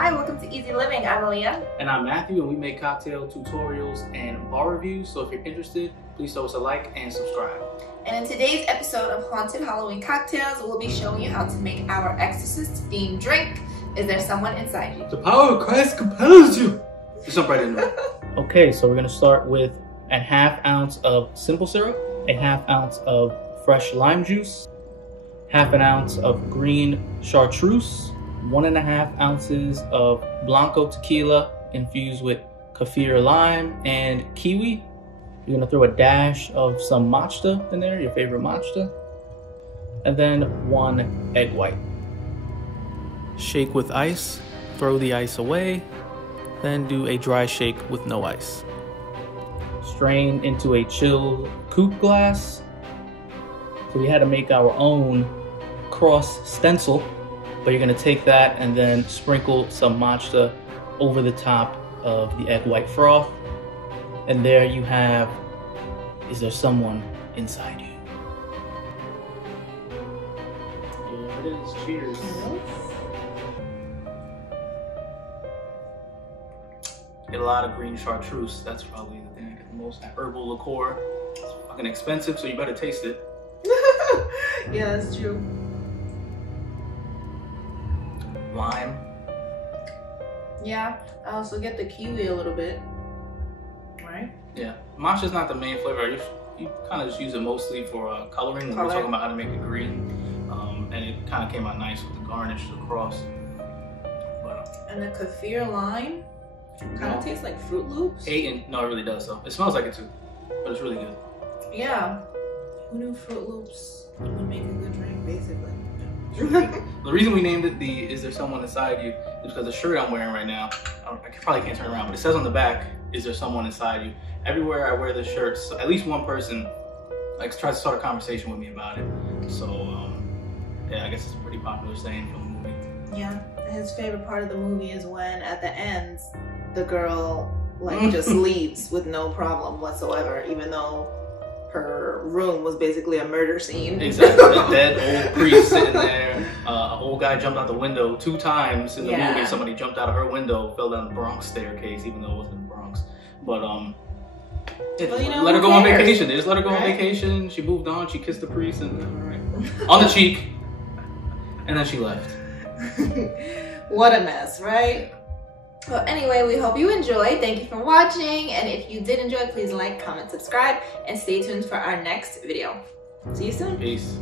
Hi, welcome to Easy Living. I'm Aaliyah. And I'm Matthew, and we make cocktail tutorials and bar reviews. So if you're interested, please throw us a like and subscribe. And in today's episode of Haunted Halloween Cocktails, we'll be showing you how to make our Exorcist themed drink. Is there someone inside you? The power of Christ compels you. Just jump right into it. Okay, so we're gonna start with a ½ ounce of simple syrup, a ½ ounce of fresh lime juice, ½ ounce of green chartreuse, 1½ ounces of blanco tequila infused with kaffir lime and kiwi. You're gonna throw a dash of some matcha in there, your favorite matcha, and then 1 egg white. Shake with ice, throw the ice away, then do a dry shake with no ice. Strain into a chilled coupe glass. So we had to make our own cross stencil, but you're gonna take that and then sprinkle some matcha over the top of the egg white froth. And there you have, is there someone inside you? Here it is, cheers. Get a lot of green chartreuse, that's probably the thing I get the most. That herbal liqueur, it's fucking expensive, so you better taste it. Yeah, that's true. Lime. Yeah, I also get the kiwi a little bit, right? Yeah, matcha's not the main flavor. You kind of just use it mostly for coloring when we're talking about how to make it green. And it kind of came out nice with the garnish across. But, and the kaffir lime kind of tastes like Fruit Loops. No, it really does though. It smells like it too, but it's really good. Yeah. Who knew Fruit Loops would make a good drink, basically? The reason we named it Is There Someone Inside You is because the shirt I'm wearing right now, I probably can't turn around, but it says on the back, Is There Someone Inside You? Everywhere I wear this shirt, so at least one person tries to start a conversation with me about it. So, yeah, I guess it's a pretty popular saying from the movie. Yeah, his favorite part of the movie is when at the end, the girl just leaves with no problem whatsoever, even though her room was basically a murder scene. Exactly. A dead old priest sitting there. An old guy jumped out the window 2 times in the movie. Somebody jumped out of her window, fell down the Bronx staircase, even though it wasn't the Bronx. But let her go on vacation. They just let her go on vacation. She moved on. She kissed the priest, and all right, on the cheek, and then she left. What a mess, right? Well, anyway, we hope you enjoyed. Thank you for watching. And if you did enjoy, please like, comment, subscribe, and stay tuned for our next video. See you soon. Peace.